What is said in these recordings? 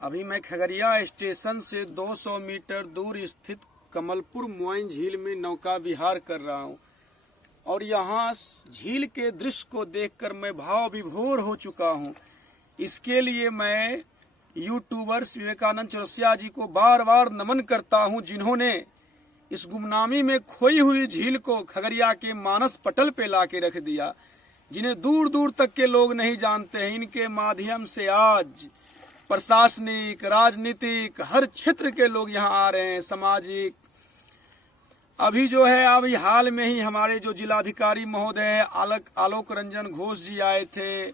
अभी मैं खगड़िया स्टेशन से 200 मीटर दूर स्थित कमलपुर मोइन झील में नौका विहार कर रहा हूँ और यहाँ झील के दृश्य को देखकर मैं भाव विभोर हो चुका हूँ। इसके लिए मैं यूट्यूबर्स विवेकानंद चौरसिया जी को बार बार नमन करता हूँ, जिन्होंने इस गुमनामी में खोई हुई झील को खगड़िया के मानस पटल पे ला के रख दिया, जिन्हें दूर दूर तक के लोग नहीं जानते हैं। इनके माध्यम से आज प्रशासनिक, राजनीतिक, हर क्षेत्र के लोग यहाँ आ रहे हैं, सामाजिक। अभी जो है अभी हाल में ही हमारे जो जिलाधिकारी महोदय हैं आलोक रंजन घोष जी आए थे,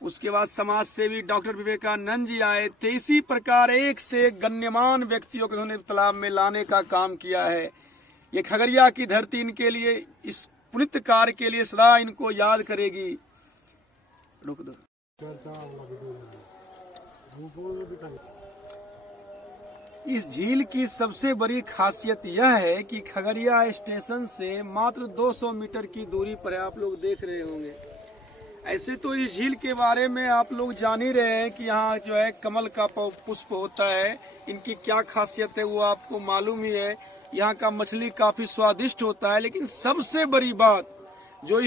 उसके बाद समाज सेवी डॉक्टर विवेकानंद जी आए थे। इसी प्रकार एक से एक गण्यमान व्यक्तियों को उन्होंने तालाब में लाने का काम किया है। ये खगड़िया की धरती इनके लिए, इस पुनित कार्य के लिए सदा इनको याद करेगी। रुक दो। इस झील की सबसे बड़ी खासियत यह है कि खगड़िया स्टेशन से मात्र 200 मीटर की दूरी पर आप लोग देख रहे होंगे। ऐसे तो इस झील के बारे में आप लोग जान ही रहे हैं कि यहाँ जो है कमल का पुष्प होता है। इनकी क्या खासियत है वो आपको मालूम ही है। यहाँ का मछली काफी स्वादिष्ट होता है, लेकिन सबसे बड़ी बात जो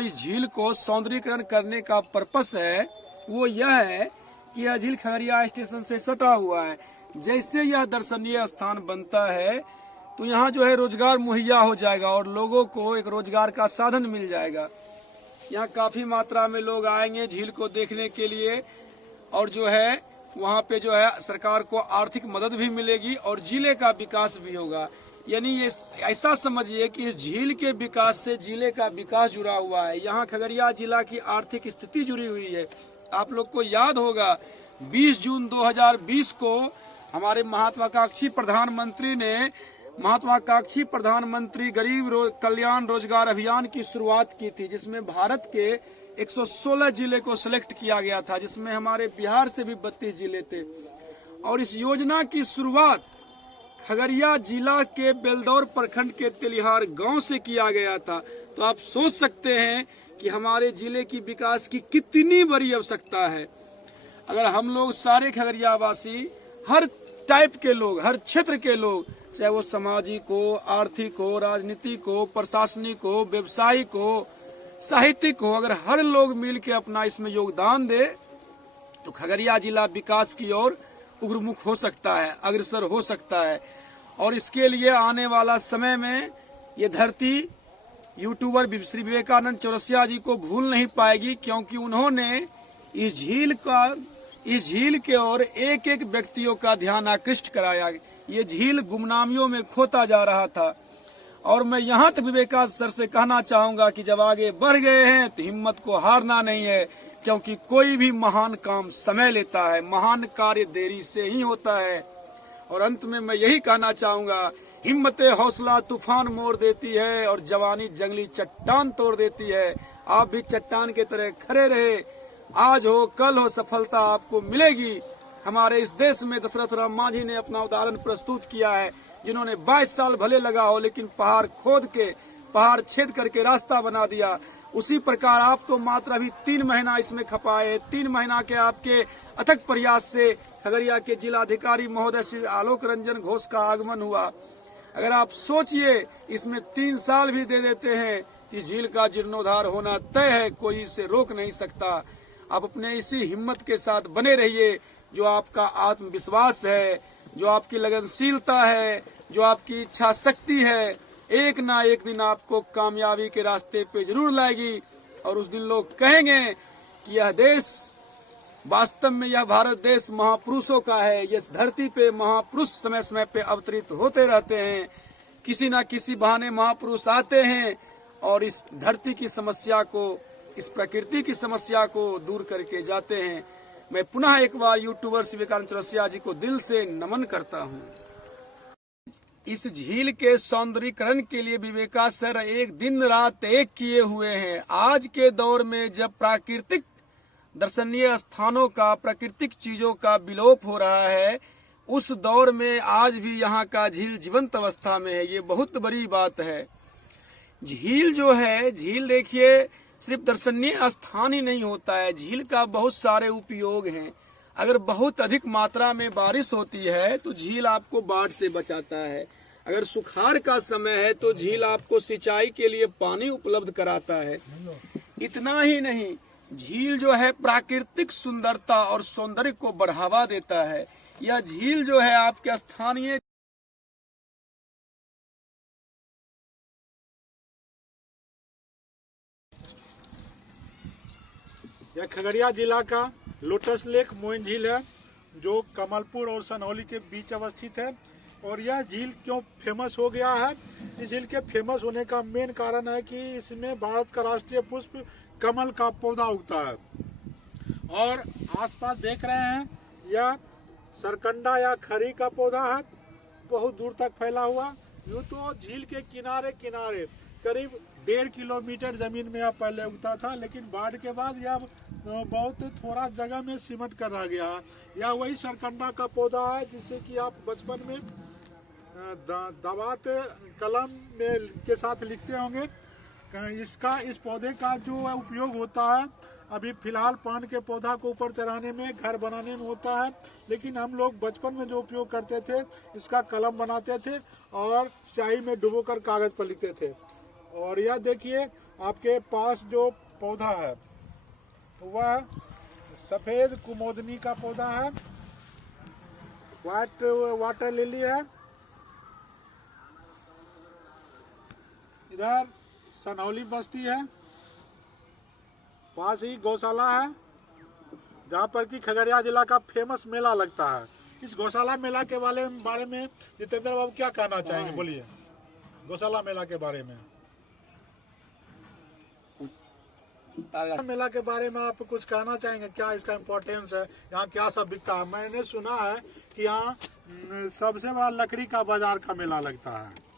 इस झील को सौंदर्यीकरण करने का पर्पस है वो यह है कि यह झील खगड़िया स्टेशन से सटा हुआ है। जैसे यह दर्शनीय स्थान बनता है तो यहाँ जो है रोजगार मुहैया हो जाएगा और लोगों को एक रोजगार का साधन मिल जाएगा। यहाँ काफी मात्रा में लोग आएंगे झील को देखने के लिए और जो है वहाँ पे जो है सरकार को आर्थिक मदद भी मिलेगी और जिले का विकास भी होगा। यानी ये ऐसा समझिए कि इस झील के विकास से जिले का विकास जुड़ा हुआ है। यहाँ खगड़िया जिला की आर्थिक स्थिति जुड़ी हुई है। आप लोग को याद होगा 20 जून 2020 को हमारे महत्वाकांक्षी प्रधानमंत्री गरीब कल्याण रोजगार अभियान की शुरुआत की थी, जिसमें भारत के 116 जिले को सिलेक्ट किया गया था, जिसमें हमारे बिहार से भी 32 जिले थे। और इस योजना की शुरुआत खगड़िया जिला के बेलदौर प्रखंड के तेलिहार गांव से किया गया था। तो आप सोच सकते हैं कि हमारे जिले की विकास की कितनी बड़ी आवश्यकता है। अगर हम लोग सारे खगड़िया वासी, हर टाइप के लोग, हर क्षेत्र के लोग, चाहे वो सामाजिक हो, आर्थिक हो, राजनीतिक हो, प्रशासनिक हो, व्यवसायिक हो, साहित्यिक हो, अगर हर लोग मिल के अपना इसमें योगदान दे तो खगड़िया जिला विकास की ओर उग्रमुख हो सकता है, अग्रसर हो सकता है। और इसके लिए आने वाला समय में ये धरती यूट्यूबर श्री विवेकानंद चौरसिया जी को भूल नहीं पाएगी, क्योंकि उन्होंने इस झील के ओर एक एक व्यक्तियों का ध्यान आकृष्ट कराया। ये झील गुमनामियों में खोता जा रहा था और मैं यहाँ तक विवेकानंद सर से कहना चाहूंगा कि जब आगे बढ़ गए हैं तो हिम्मत को हारना नहीं है, क्योंकि कोई भी महान काम समय लेता है, महान कार्य देरी से ही होता है। और अंत में मैं यही कहना चाहूंगा, हिम्मत हौसला तूफान मोड़ देती है और जवानी जंगली चट्टान तोड़ देती है। आप भी चट्टान के तरह खड़े रहे, आज हो कल हो सफलता आपको मिलेगी। हमारे इस देश में दशरथ राम मांझी ने अपना उदाहरण प्रस्तुत किया है, जिन्होंने 22 साल भले लगा हो लेकिन पहाड़ खोद के, पहाड़ छेद करके रास्ता बना दिया। उसी प्रकार आप तो मात्र अभी 3 महीना इसमें खपाए। 3 महीना के आपके अथक प्रयास से खगड़िया के जिलाधिकारी महोदय श्री आलोक रंजन घोष का आगमन हुआ। अगर आप सोचिए इसमें 3 साल भी दे देते हैं तो झील का जीर्णोद्धार होना तय है, कोई इसे रोक नहीं सकता। आप अपने इसी हिम्मत के साथ बने रहिए, जो आपका आत्मविश्वास है, जो आपकी लगनशीलता है, जो आपकी इच्छा शक्ति है, एक ना एक दिन आपको कामयाबी के रास्ते पे जरूर लाएगी। और उस दिन लोग कहेंगे कि यह देश वास्तव में, यह भारत देश महापुरुषों का है। इस धरती पे महापुरुष समय समय पे अवतरित होते रहते हैं, किसी ना किसी बहाने महापुरुष आते हैं और इस धरती की समस्या को, इस प्रकृति की समस्या को दूर करके जाते हैं। मैं पुनः एक बार यूट्यूबर विवेकानंद चौरसिया जी को दिल से नमन करता हूँ। इस झील के सौंदर्यीकरण के लिए विवेका सर एक दिन रात एक किए हुए हैं। आज के दौर में जब प्राकृतिक दर्शनीय स्थानों का, प्राकृतिक चीजों का विलोप हो रहा है, उस दौर में आज भी यहाँ का झील जीवंत अवस्था में है। ये बहुत बड़ी बात है। झील जो है, झील देखिए सिर्फ दर्शनीय स्थान ही नहीं होता है, झील का बहुत सारे उपयोग हैं। अगर बहुत अधिक मात्रा में बारिश होती है तो झील आपको बाढ़ से बचाता है। अगर सुखाड़ का समय है तो झील आपको सिंचाई के लिए पानी उपलब्ध कराता है। इतना ही नहीं, झील जो है प्राकृतिक सुंदरता और सौंदर्य को बढ़ावा देता है। यह झील जो है आपके स्थानीय यह खगड़िया जिला का लोटस लेक मोइन झील है, जो कमलपुर और सनौली के बीच अवस्थित है। और यह झील क्यों फेमस हो गया है? इस झील के फेमस होने का मेन कारण है कि इसमें भारत का राष्ट्रीय पुष्प कमल का पौधा उगता है। और आसपास देख रहे हैं, यह सरकंडा या खरी का पौधा है, बहुत दूर तक फैला हुआ। यूँ तो झील के किनारे किनारे करीब 1.5 किलोमीटर जमीन में यह पहले उगता था, लेकिन बाढ़ के बाद यह बहुत थोड़ा जगह में सिमट कर रह गया। यह वही सरकंडा का पौधा है जिससे कि आप बचपन में दावत कलम में के साथ लिखते होंगे। इस पौधे का जो उपयोग होता है अभी फिलहाल पान के पौधा को ऊपर चढ़ाने में, घर बनाने में होता है, लेकिन हम लोग बचपन में जो उपयोग करते थे इसका कलम बनाते थे और स्याही में डुबोकर कागज पर लिखते थे। और यह देखिए आपके पास जो पौधा है वह सफेद कुमोदनी का पौधा है, व्हाइट वाटर लिली है। इधर सनौली बस्ती है, पास ही गौशाला है जहाँ पर कि खगड़िया जिला का फेमस मेला लगता है। इस गौशाला मेला के बारे में जितेंद्र बाबू क्या कहना चाहेंगे? बोलिए गौशाला मेला के बारे में। मेला के बारे में आप कुछ कहना चाहेंगे? क्या इसका इम्पोर्टेंस है? यहाँ क्या सब बिकता है? मैंने सुना है कि यहाँ सबसे बड़ा लकड़ी का बाजार का मेला लगता है।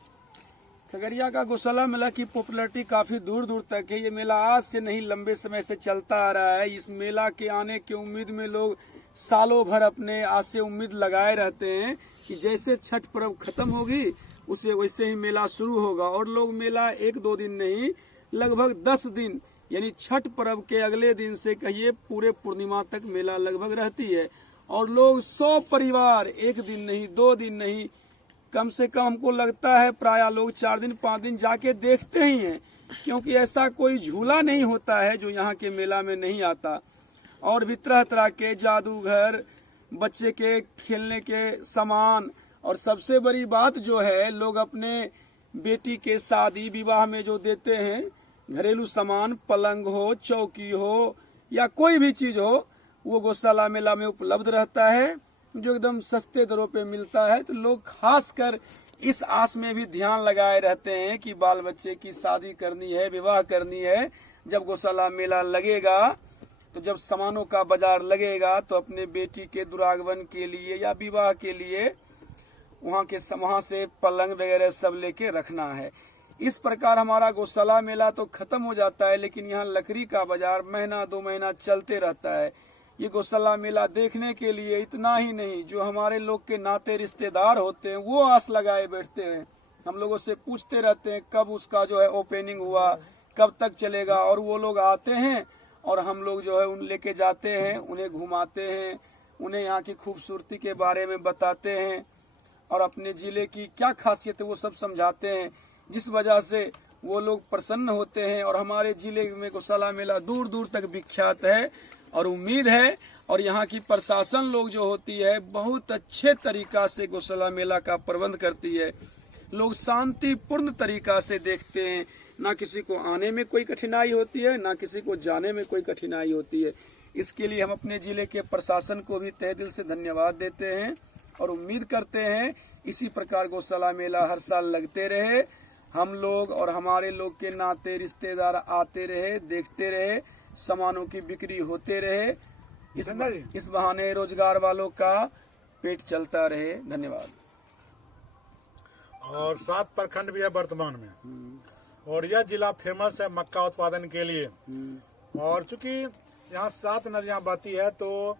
खगड़िया का गौशाला मेला की पॉपुलैरिटी काफी दूर दूर तक है। ये मेला आज से नहीं, लंबे समय से चलता आ रहा है। इस मेला के आने की उम्मीद में लोग सालों भर अपने आज से उम्मीद लगाए रहते हैं कि जैसे छठ पर्व खत्म होगी उसे वैसे ही मेला शुरू होगा। और लोग मेला 1-2 दिन नहीं, लगभग 10 दिन, यानी छठ पर्व के अगले दिन से कहिए पूरे पूर्णिमा तक मेला लगभग रहती है। और लोग 100 परिवार 1 दिन नहीं, 2 दिन नहीं, कम से कम हमको लगता है प्राय लोग 4 दिन 5 दिन जाके देखते ही हैं, क्योंकि ऐसा कोई झूला नहीं होता है जो यहाँ के मेला में नहीं आता। और भी तरह तरह के जादूगर, बच्चे के खेलने के सामान, और सबसे बड़ी बात जो है लोग अपने बेटी के शादी विवाह में जो देते हैं घरेलू सामान, पलंग हो, चौकी हो या कोई भी चीज हो, वो गौशाला मेला में उपलब्ध रहता है, जो एकदम सस्ते दरों पे मिलता है। तो लोग खासकर इस आस में भी ध्यान लगाए रहते हैं कि बाल बच्चे की शादी करनी है, विवाह करनी है। जब गौशाला मेला लगेगा, तो जब सामानों का बाजार लगेगा, तो अपने बेटी के दुरागमन के लिए या विवाह के लिए वहाँ से पलंग वगैरह सब लेके रखना है। इस प्रकार हमारा गौशाला मेला तो खत्म हो जाता है, लेकिन यहाँ लकड़ी का बाजार महीना 2 महीना चलते रहता है। ये गौशाला मेला देखने के लिए इतना ही नहीं, जो हमारे लोग के नाते रिश्तेदार होते हैं वो आस लगाए बैठते हैं। हम लोगों से पूछते रहते हैं कब उसका जो है ओपनिंग हुआ, कब तक चलेगा। और वो लोग आते हैं और हम लोग जो है उन लेके जाते हैं, उन्हें घुमाते हैं, उन्हें यहाँ की खूबसूरती के बारे में बताते हैं और अपने जिले की क्या खासियत है वो सब समझाते हैं, जिस वजह से वो लोग प्रसन्न होते हैं। और हमारे जिले में गौशाला मेला दूर दूर तक विख्यात है। और उम्मीद है, और यहाँ की प्रशासन लोग जो होती है बहुत अच्छे तरीका से गौशाला मेला का प्रबंध करती है। लोग शांतिपूर्ण तरीका से देखते हैं, ना किसी को आने में कोई कठिनाई होती है, ना किसी को जाने में कोई कठिनाई होती है। इसके लिए हम अपने जिले के प्रशासन को भी तहे दिल से धन्यवाद देते हैं और उम्मीद करते हैं इसी प्रकार गौशाला मेला हर साल लगते रहे। हम लोग और हमारे लोग के नाते रिश्तेदार आते रहे, देखते रहे, सामानों की बिक्री होते रहे। इस बहाने रोजगार वालों का पेट चलता रहे। धन्यवाद। और 7 प्रखंड भी है वर्तमान में, और यह जिला फेमस है मक्का उत्पादन के लिए। और चूंकि यहाँ 7 नदियाँ बहती है, तो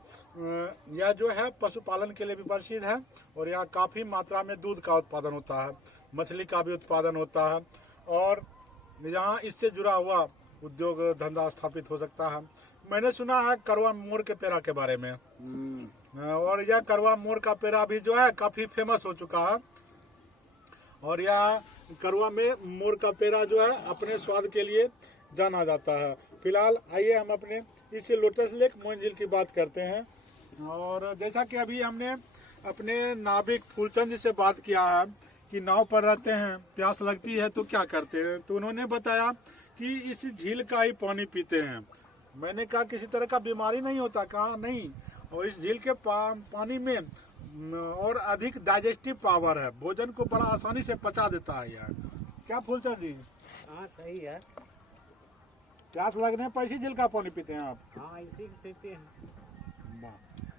यह जो है पशुपालन के लिए भी प्रसिद्ध है। और यहाँ काफी मात्रा में दूध का उत्पादन होता है, मछली का भी उत्पादन होता है। और यहाँ इससे जुड़ा हुआ उद्योग धंधा स्थापित हो सकता है। मैंने सुना है करवा मोर के पेड़ा के बारे में, और यह करवा मोर का पेड़ा भी जो है काफी फेमस हो चुका है। और यह करवा में मोर का पेड़ा जो है अपने स्वाद के लिए जाना जाता है। फिलहाल आइए हम अपने इस लोटस लेक मोइन झील की बात करते हैं। और जैसा कि अभी हमने अपने नाविक फूलचंद जी से बात किया है कि नाव पर रहते हैं, प्यास लगती है तो क्या करते हैं, तो उन्होंने बताया कि इस झील का ही पानी पीते हैं। मैंने कहा किसी तरह का बीमारी नहीं होता, कहा नहीं, और इस झील के पानी में और अधिक डाइजेस्टिव पावर है, भोजन को बड़ा आसानी से पचा देता है यह। क्या फूलचंद जी? हाँ सही है। प्यास लगने पर इसी झील का पानी पीते हैं आप? हाँ इसी को पीते हैं। वाह।